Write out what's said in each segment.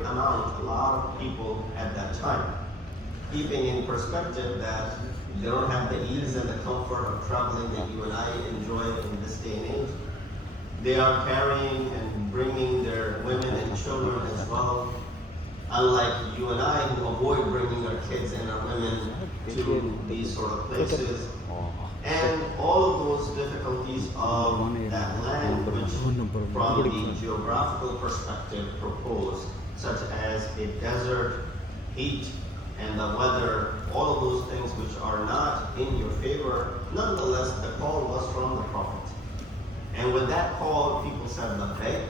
amount, a lot of people at that time. Keeping in perspective that they don't have the ease and the comfort of traveling that you and I enjoy in this day and age. They are carrying and bringing their women and children as well. Unlike you and I, who avoid bringing our kids and our women to these sort of places. And all of those difficulties of that land, which from the geographical perspective proposed, such as a desert, heat, and the weather, all of those things which are not in your favor, nonetheless, the call was from the Prophet. And with that call, people said labbaik,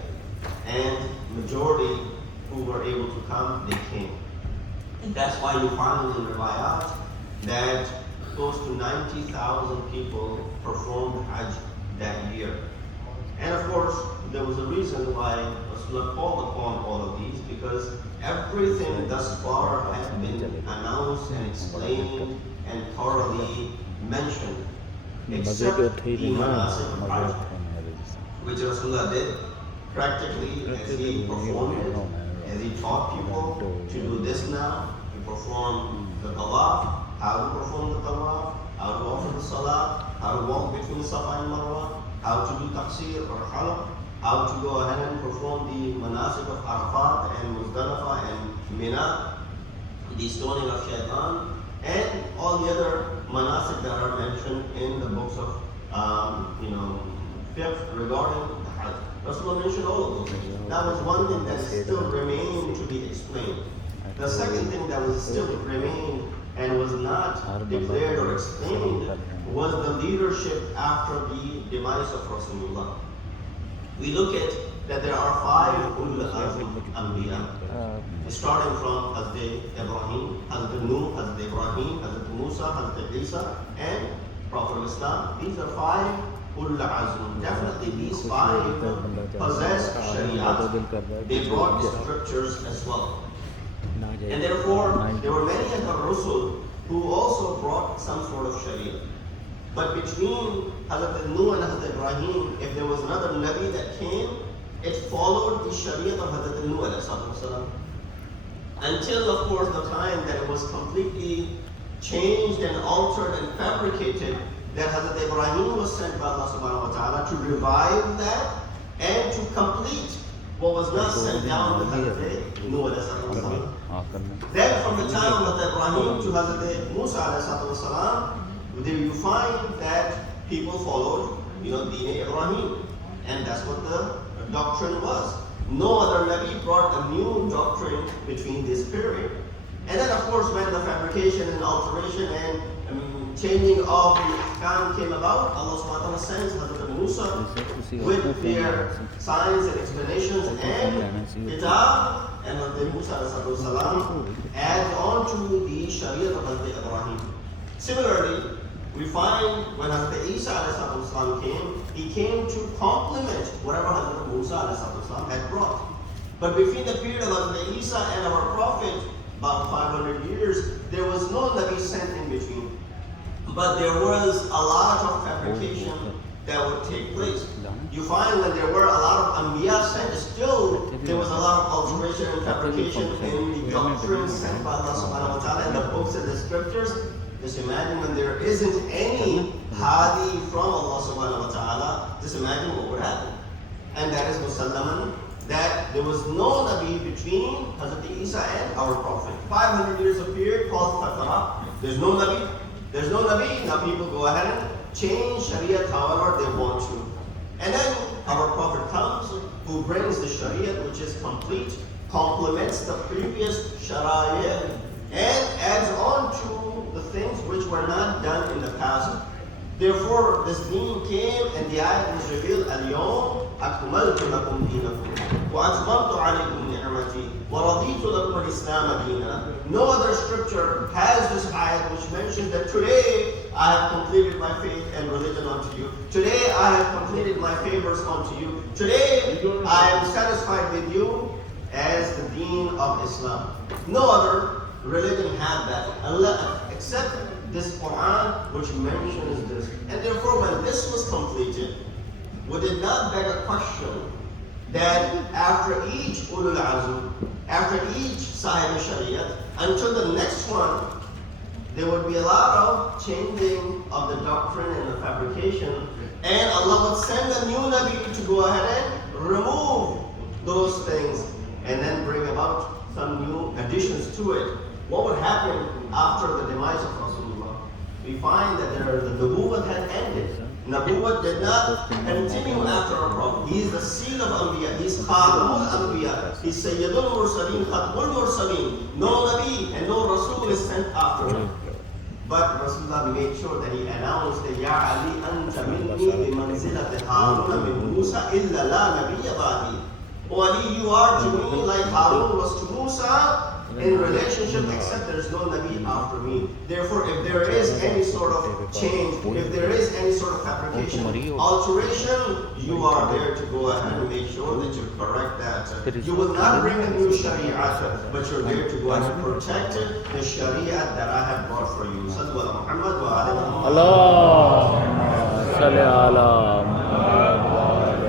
and majority who were able to come, they came. And that's why you find in riwayat that close to 90,000 people performed Hajj that year. And of course, there was a reason why Rasulullah called upon all of these, because everything thus far had been announced and explained and thoroughly mentioned, except the manasik of Hajj, which Rasulullah did practically as he performed it, as he taught people to do this now, to perform the tawaf, how to perform the tawaf, how to offer the salah, how to walk between Safa and Marwa, how to do taqsir or halaq, how to go ahead and perform the manasik of Arafat and Muzdalifah and Mina, the stoning of Shaitan, and all the other manasik that are mentioned in the books of fiqh regarding the Hajj. Rasulullah mentioned all of those things. That was one thing that still remained to be explained. The second thing that was still remained and was not declared or explained was the leadership after the demise of Rasulullah. We look at that there are 5 Ulul Azm Anbiya, starting from Hazrat Ibrahim, Hazrat Nuh, Hazrat Ibrahim, Hazrat Musa, Hazrat Isa, and Prophet of Islam. These are 5 Ulul Azm. Definitely these 5 possessed Shariat. They brought the scriptures as well. And therefore, there were many of the Rasul who also brought some sort of Sharia. But between Hazrat Nuh and Hazrat Ibrahim, if there was another Nabi that came, it followed the Sharia of Hazrat Nuh until, of course, the time that it was completely changed and altered and fabricated, that Hazrat Ibrahim was sent by Allah subhanahu wa ta'ala to revive that and to complete what was not sent down to Hazrat Nuh. Then from the time of Hazrat Ibrahim to Hazrat Musa, you find that people followed, Deen Ibrahim. And that's what the doctrine was. No other Nabi brought a new doctrine between this period. And then of course when the fabrication and alteration and changing of the ahkam came about, Allah subhanahu wa ta'ala sends Hazrat Musa with their signs and explanations and kitab, and Hazrat Musa adds on to the Sharia of Hazrat Ibrahim. Similarly, we find when Hazrat Isa came, he came to complement whatever Hazrat Musa had brought. But between the period of Hazrat Isa and our Prophet, about 500 years, there was no Nabi sent in between. But there was a lot of fabrication that would take place. You find when there were a lot of Anbiya sent, still there was a lot of alteration and fabrication in the doctrines sent by Allah subhanahu wa ta'ala in the books and the scriptures. Just imagine when there isn't any hadi from Allah subhanahu wa ta'ala, just imagine what would happen. And that is Musallaman, that there was no Nabi between Hazrat Isa and our Prophet. 500 years of period called Fatara. There's no Nabi. There's no Nabi. Now people go ahead and change Sharia however they want to. And then our Prophet comes who brings the Sharia which is complete, complements the previous Sharia, and adds on to the things which were not done in the past. Therefore, this deen came and the ayat was revealed, Al-Yawm akmaltu lakum deenakum wa atmamtu alaykum ni'mati wa raditu lakum al-Islam deena. No other scripture has this ayat which mentions that today I have completed my faith and religion unto you. Today I have completed my favors unto you. Today I am satisfied with you as the deen of Islam. No other religion had that, except this Quran which mentions this. And therefore when this was completed, would it not beg a question that after each ulul azm, after each sahib shariat, until the next one, there would be a lot of changing of the doctrine and the fabrication, and Allah would send a new Nabi to go ahead and remove those things and then bring about some new additions to it. What would happen after the demise of Rasulullah? We find that the Nubuwwat had ended. Nubuwwat did not continue after a prophet. He is the seal of Anbiya. He is Khatamul Anbiya. He is Sayyidul Mursaleen, Khatmul Mursaleen. No Nabi and no Rasul is sent after him. But Rasulullah made sure that he announced that Ya Ali anta minni bimanzilati Harun min Musa illa la nabiyya ba'di. O Ali, you are to me like Harun was to Musa in relationship, except there is no Nabi after me. Therefore, if there is any sort of change, if there is any sort of fabrication, alteration, you are there to go ahead and make sure that you correct that. You will not bring a new Shari'at, but you're there to go ahead and protect the Shari'at that I have brought for you. Sallu ala Muhammad wa ala Muhammad. Allah salli ala Muhammad.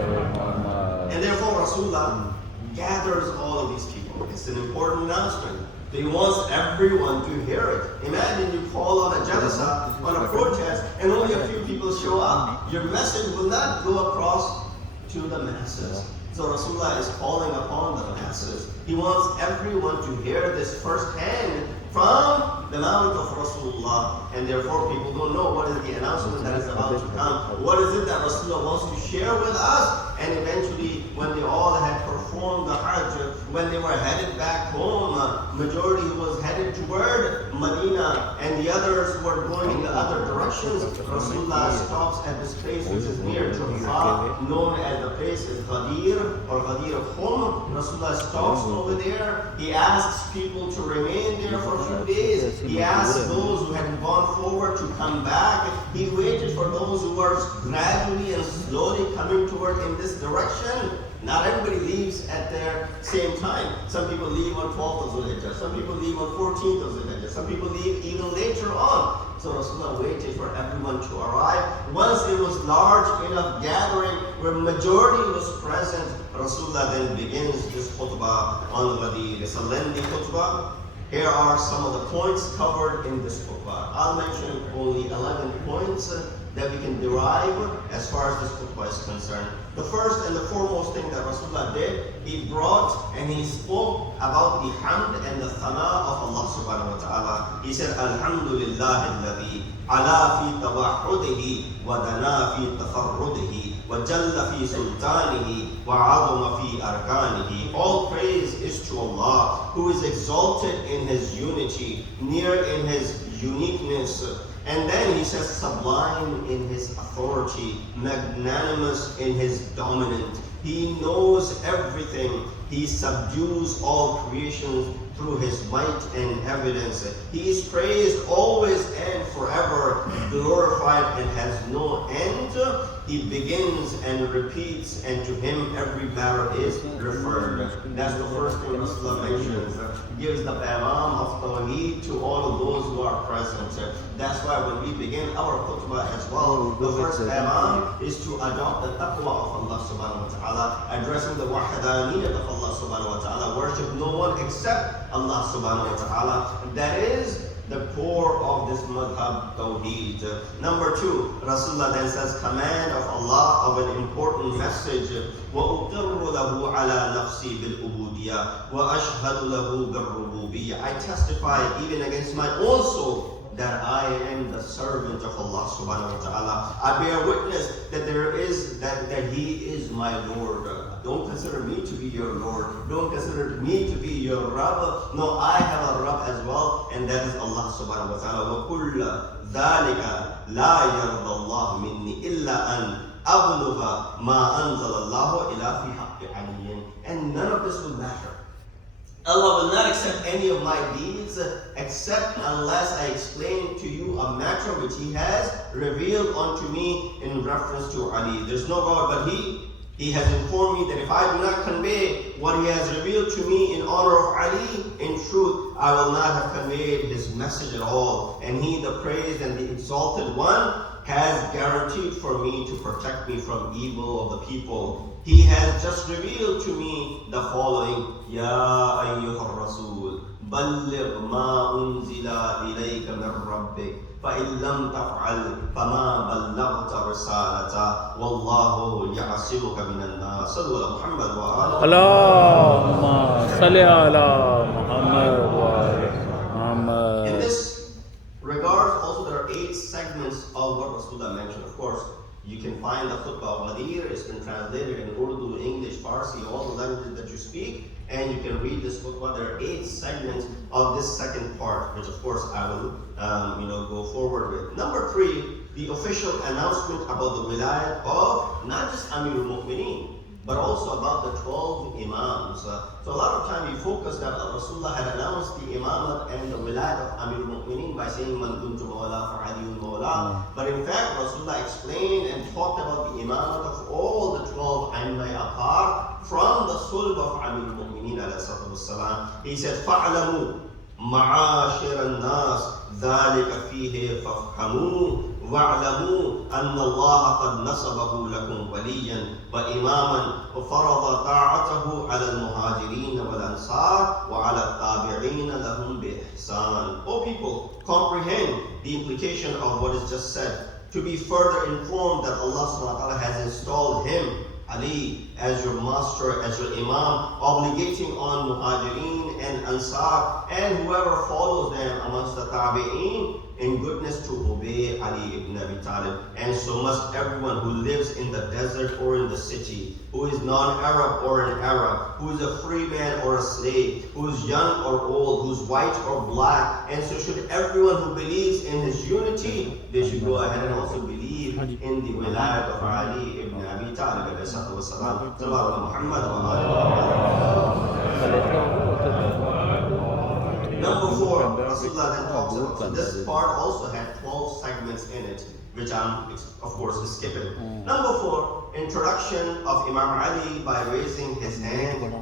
And therefore, Rasulullah gathers all of these people. It's an important announcement. He wants everyone to hear it. Imagine you call on a jalsa, on a protest, and only a few people show up. Your message will not go across to the masses. So Rasulullah is calling upon the masses. He wants everyone to hear this firsthand from the mouth of Rasulullah, and therefore people don't know what is the announcement that is about to come. What is it that Rasulullah wants to share with us? And eventually, when they all had performed the Hajj, when they were headed back home, majority was headed toward Medina, and the others were going in the other directions. Rasulullah stops at this place which is near Jumma, known as the place is Ghadir or Ghadir Khum. Rasulullah stops over there. He asks people to remain there for a few days. He asked those who had gone forward to come back. He waited for those who were gradually and slowly coming toward in this direction. Not everybody leaves at their same time. Some people leave on 12th of Zulhijjah. Some people leave on 14th of Zulhijjah. Some people leave even later on. So Rasulullah waited for everyone to arrive. Once there was large enough gathering where majority was present, Rasulullah then begins this khutbah on Ghadir. It's a lengthy khutbah. Here are some of the points covered in this khutbah. I'll mention only 11 points that we can derive as far as this khutbah is concerned. The first and the foremost thing that Rasulullah did, he brought and he spoke about the hamd and the thana of Allah subhanahu wa ta'ala. He said, Alhamdulillah alladhi ala fi tawahudihi wa dana fi tafarrudihi wa jalla fi sultanihi wa adama fi arkanihi. All praise is to Allah, who is exalted in His unity, near in His uniqueness. And then he says, sublime in His authority, magnanimous in His dominance. He knows everything. He subdues all creations through His might and evidence. He is praised always and forever, glorified and has no end. He begins and repeats, and to Him every matter is referred. That's the first thing Rasulullah mentions. Gives the paymam of Tawheed to all of those who are present. That's why when we begin our khutbah as well, the first paymam is to adopt the taqwa of Allah subhanahu wa ta'ala, addressing the wahdaniyat of Allah subhanahu wa ta'ala, worship no one except Allah subhanahu wa ta'ala. That is the core of this madhab tawheed. Number two, Rasulullah then says, command of Allah of an important message. وَأُقِرُّ لَهُ عَلَى نَفْسِي بِالْعُبُودِيَّةِ وَأَشْهَدُ لَهُ بِالرُّبُوبِيَّةِ. I testify even against my own soul that I am the servant of Allah subhanahu wa ta'ala. I bear witness that that He is my Lord. Don't consider me to be your Lord. Don't consider me to be your Rabb. No, I have a Rabb as well, and that is Allah subhanahu wa ta'ala. وَكُلَّ ذَلِكَ لَا يَرْضَ اللَّهُ مِنِّي إِلَّا أَنْ أَبْلُغَ مَا أَنزَلَ اللَّهُ إِلَى فِي حَقِّ عَلِيٍّ. And none of this will matter. Allah will not accept any of my deeds except unless I explain to you a matter which He has revealed unto me in reference to Ali. There's no God but He has informed me that if I do not convey what He has revealed to me in honor of Ali, in truth, I will not have conveyed His message at all. And He, the praised and the exalted one, has guaranteed for me to protect me from evil of the people. He has just revealed to me the following: Ya ayyuhar Rasul, balligh ma unzila ilayka min rabbik, فإن لم تفعل فما بلغت رسالته والله يعصمك من الناس. صلوا على محمد وآله. اللهم صل على محمد وآل محمد. In this regard, also there are 8 segments of what Rasulullah mentioned. Of course, you can find the khutba of Ghadir. It's been translated in Urdu, English, Farsi, all the languages that you speak, and you can read this khutbah. There are 8 segments of this second part, which of course I will go forward with. Number 3, the official announcement about the wilayat of not just Amirul Mu'mineen, but also about the 12 Imams. So a lot of time we focus that Rasulullah had announced the Imamat and the wilayat of Amirul Mu'mineen by saying Man kuntu mawla fa aliyun mawla. But in fact, Rasulullah explained and talked about the Imamat of all the 12 Aimma apart from the sulb of Amirul Mu'mineen alayhi salatu wassalam. He said, فَعْلَمُوا مَعَاشِرَ النَّاسِ ذَلِكَ فِيهِ فَافْهَمُوا وَاعْلَمُوا أَنَّ اللَّهَ قَدْ نَصَبَهُ لَكُمْ وَلِيًّا وَإِمَامًا وَفَرَضَ طَاعَتَهُ عَلَى الْمُهَاجِرِينَ وَالْأَنصَارِ وَعَلَى التَّابِعِينَ لَهُمْ بِإِحْسَانٍ. O people, comprehend the implication of what is just said, to be further informed that Allah subhanahu wa ta'ala has installed him, Ali, as your master, as your imam, obligating on Muhajirin and Ansar and whoever follows them amongst the Tabi'een in goodness to obey Ali ibn Abi Talib. And so must everyone who lives in the desert or in the city, who is non-Arab or an Arab, who is a free man or a slave, who is young or old, who is white or black. And so should everyone who believes in his unity, they should go ahead and also believe in the wilayat of Ali ibn Abi Talib. Number 4, Rasulullah then talks about, so this part also had 12 segments in it, which I'm of course skipping. Number 4, introduction of Imam Ali by raising his hand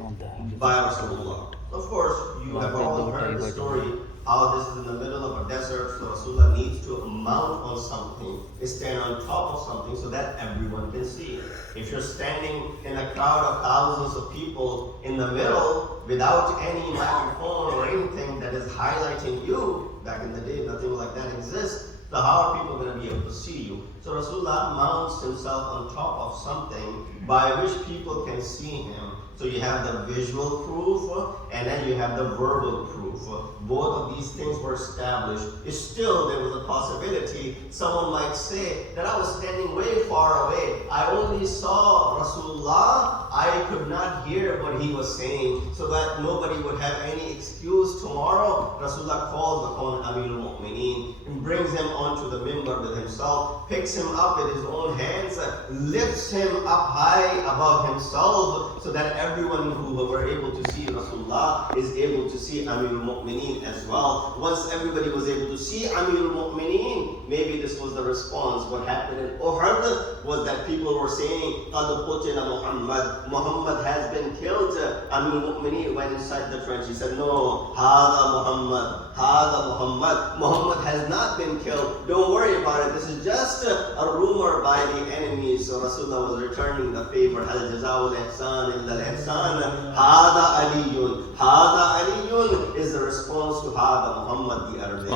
by Rasulullah. Of course, you have all heard the story, how this is in the middle of a desert, so Rasulullah needs to mount on something, stand on top of something so that everyone can see. If you're standing in a crowd of thousands of people in the middle without any microphone or anything that is highlighting you, back in the day nothing like that exists, so how are people going to be able to see you? So Rasulullah mounts himself on top of something by which people can see him. So you have the visual proof and then you have the verbal proof. Both of these things were established. Still, there was a possibility someone might say that I was standing way far away. I only saw Rasulullah. I could not hear what he was saying, so that nobody would have any excuse tomorrow. Rasulullah calls upon Amirul Mu'mineen and brings him onto the minbar with himself, picks him up with his own hands, lifts him up high above himself, so that everyone who were able to see Rasulullah is able to see Amirul Mu'mineen as well. Once everybody was able to see Amirul Mu'mineen, maybe this was the response. What happened in Uhud was that people were saying, قَدْ قُتِلَ Muhammad. Muhammad has been killed. Amirul Mu'mineen went inside the trench. He said, no, هَذَا Muhammad. هَذَا Muhammad. Muhammad has not been killed. Don't worry about it. This is just a rumor by the enemies. So Rasulullah was returning the favor. هَلْ جَزَاءُ الْإِحْسَانِ إِلَّا الْإِحْسَانِ هَذَا عَلِيٌّ. هَذَا عَلِيٌّ is the response to هَذَا Muhammad the Arabic.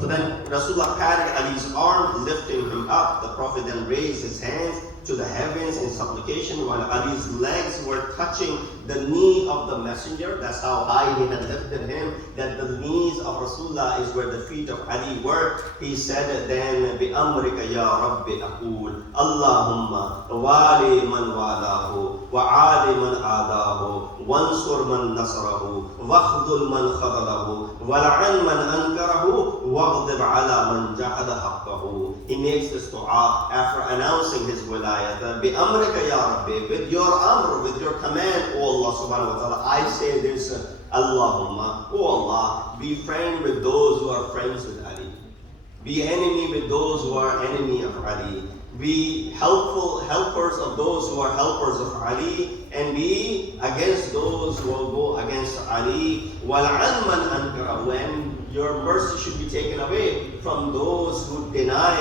So then Rasulullah patted Ali's arm, lifting him up. The Prophet then raised his hands to the heavens in supplication while Ali's legs were touching the knee of the messenger. That's how high he had lifted him, that the knees of Rasulullah is where the feet of Ali were. He said then, بِأَمْرِكَ يَا رَبِّ أَقُولُ اللَّهُمَّ وَالِي مَنْ وَالَاهُ وَعَادِ مَنْ عَادَاهُ وَانْصُرْ مَنْ نَصَرَهُ وَاخْذُلْ مَنْ خَذَلَهُ وَلَعَنْ مَنْ أَنْكَرَهُ وَاغْضِبْ عَلَى مَنْ جَحَدَ حَقَّهُ. He makes this dua after announcing his wilayat. بِأَمْرِكَ يَا رَبِّ, with your amr, with your command, O Allah subhanahu wa ta'ala, I say this, Allahumma, O Allah, be friend with those who are friends with Ali. Be enemy with those who are enemy of Ali. be helpers of those who are helpers of Ali, and be against those who will go against Ali. وَالْعَنْ مَنْ أَنْكَرَ, when your mercy should be taken away from those who deny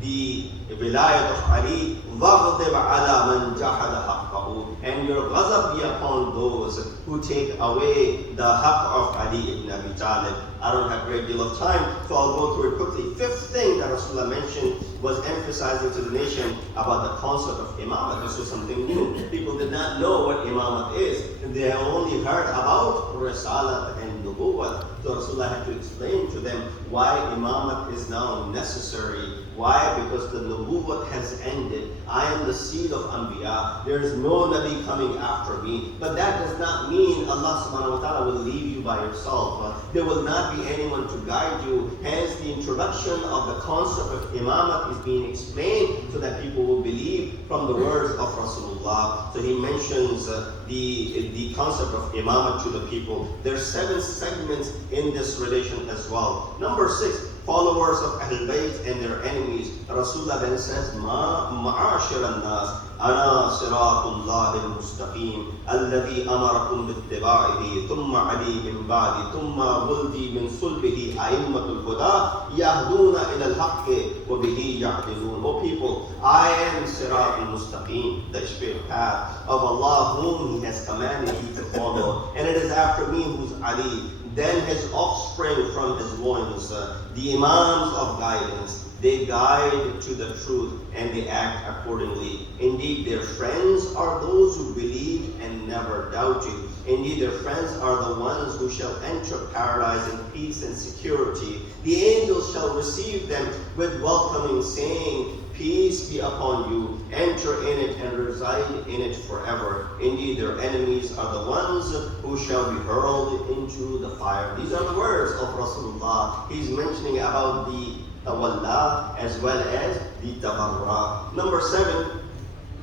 the wilayat of Ali. وَغْضِبْ عَلَى مَنْ جَحَدَ حَقَّهُ, and your ghazab be upon those who take away the haqq of Ali ibn Abi Talib. I don't have a great deal of time, so I'll go through it quickly. Fifth thing that Rasulullah mentioned was emphasizing to the nation about the concept of imamat. This was something new. People did not know what imamat is. They only heard about risalat and nubuwwat. So Rasulullah had to explain to them why imamat is now necessary. Why? Because the nubuwwat has ended. I am the seed of Anbiya. There is no Nabi coming after me. But that does not mean Allah subhanahu wa ta'ala will leave you by yourself. There will not be anyone to guide you. Hence the introduction of the concept of imamat is being explained so that people will believe from the words of Rasulullah. So he mentions the concept of imamat to the people. There are 7 segments in this relation as well. Number 6, followers of Ahl-e-Bait and their enemies. Rasulullah then says, مَعَاشِرَ النَّاسِ أَنَا صِرَاطُ اللَّهِ الْمُسْتَقِيمِ الَّذِي أَمَرَكُمْ بِاتِّبَاعِهِ ثُمَّ عَلِي مِنْ بَعْدِ ثُمَّ وُلْدِي مِنْ صُلْبِهِ أَئِمَّةُ الْهُدَى يَهْدُونَ إِلَى الْحَقِّ وَبِهِ يَعْدِلُونَ. O people, I am Sirat al-Mustaqim, the straight path of Allah whom He has commanded you to follow. And it is after me who's Ali, then his offspring from his loins, the imams of guidance. They guide to the truth and they act accordingly. Indeed, their friends are those who believe and never doubted. Indeed, their friends are the ones who shall enter paradise in peace and security. The angels shall receive them with welcoming, saying, peace be upon you, enter in it and reside in it forever. Indeed, their enemies are the ones who shall be hurled into the fire. These are the words of Rasulullah. He's mentioning about the tawalla as well as the tabarra. Number 7,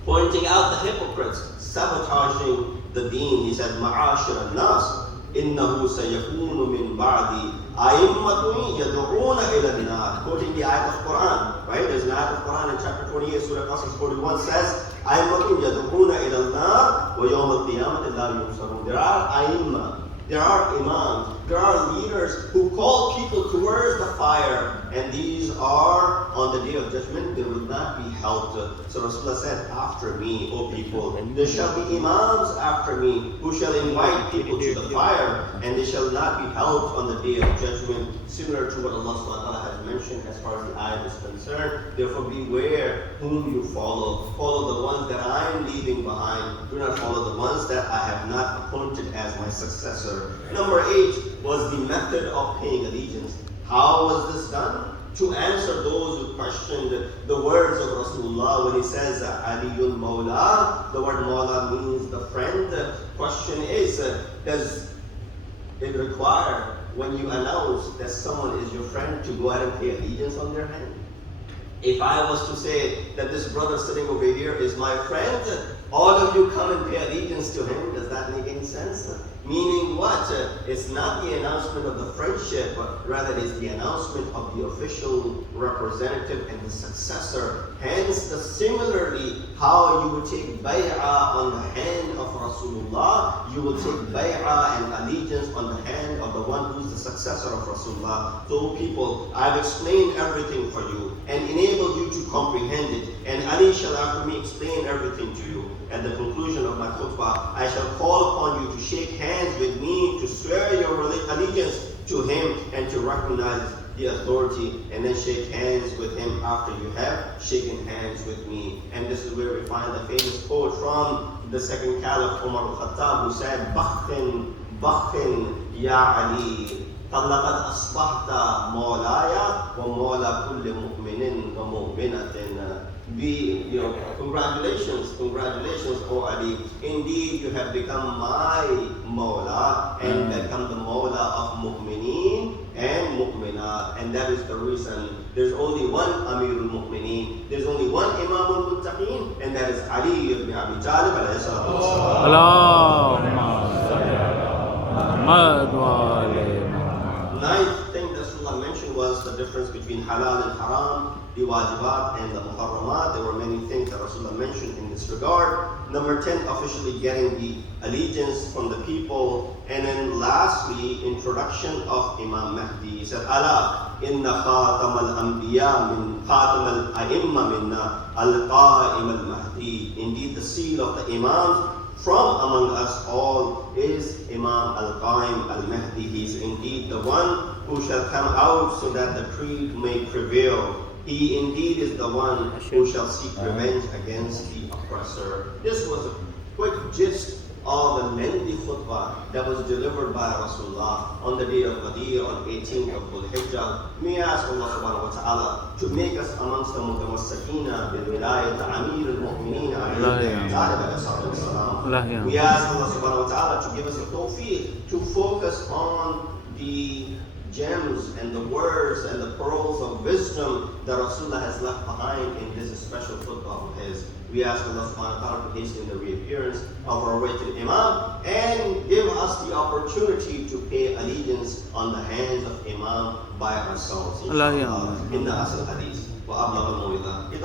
pointing out the hypocrites, sabotaging the deen. He said, ma'ashir al-nas, innahu sayakunu min ba'di أئمة يدعون إلى النار. Quoting the ayat of Quran, right? There's an ayat of Quran in chapter 28, Surah Qasas 41 says, أئمة يدعون إلى النار ويوم القيامة لا ينصرون. There are أئمة, there are imams, there are leaders who call people towards the fire, and these are on the day of judgment, they will not be helped. So Rasulullah said, after me, O people, there shall be imams after me who shall invite people to the fire, and they shall not be helped on the day of judgment, similar to what Allah subhanahu wa ta'ala has mentioned as far as the ayat is concerned. Therefore beware whom you follow. Follow the ones that I am leaving behind. Do not follow the ones that I have not appointed as my successor. Number 8 was the method of paying allegiance. How was this done? To answer those who questioned the words of Rasulullah when he says Aliyul Mawla. The word Mawla means the friend. The question is, does it require when you announce that someone is your friend to go ahead and pay allegiance on their hand? If I was to say that this brother sitting over here is my friend, all of you come and pay allegiance to him, does that make any sense? Meaning what? It's not the announcement of the friendship, but rather it is the announcement of the official representative and the successor. Hence, similarly, how you would take bay'ah on the hand of Rasulullah, you will take bay'ah and allegiance on the hand of the one who's the successor of Rasulullah. So people, I've explained everything for you and enabled you to comprehend it. And Ali shall after me explain everything to you. At the conclusion of my khutbah, I shall call upon you to shake hands with me, to swear your allegiance to him and to recognize the authority, and then shake hands with him after you have shaken hands with me. And this is where we find the famous quote from the second Caliph Umar al-Khattab, who said, Bakhin, Bakhin, Ya Ali, قَدْ لَقَدْ أَصْبَحْتَ مَوْلَايَ وَمَوْلَى كُلِّ مُؤْمِنٍ وَمُؤْمِنَةٍ. Congratulations, O Ali. Indeed, you have become my Mawla and become the Mawla of Mu'mineen and Mu'minat. And that is the reason there's only one Amirul Mu'mineen, there's only one Imamul Muttaqeen, and that is Ali ibn Abi Talib alayhi salatu wassalam. Ninth thing that Rasulullah mentioned was the difference between halal and haram. the wajibat and the muharramat. There were many things that Rasulullah mentioned in this regard. Number 10, officially getting the allegiance from the people. And then lastly, introduction of Imam Mahdi. He said, Allah, inna khatam al-anbiya min khatam al-a'imma minna al-qa'im al-mahdi. Indeed, the seal of the Imams from among us all is Imam al-Qa'im al-Mahdi. He is indeed the one who shall come out so that the creed may prevail. He indeed is the one who shall seek revenge against the oppressor. This was a quick gist of the lengthy khutbah that was delivered by Rasulullah on the day of Ghadir on 18th of Dhul-Hijjah. May I ask Allah subhanahu wa ta'ala to make us amongst the mutamassakina bil wilayat Amir al-Mu'mineen alayhi salam. We ask Allah subhanahu wa ta'ala to give us a tawfiq to focus on the gems and the words and the pearls of wisdom that Rasulullah has left behind in this special khutbah of his. We ask Allah subhanahu wa ta'ala to hasten the reappearance of our awaited Imam and give us the opportunity to pay allegiance on the hands of Imam by ourselves. Inshallah. Inna asal hadith wa ablagh al-mawidha.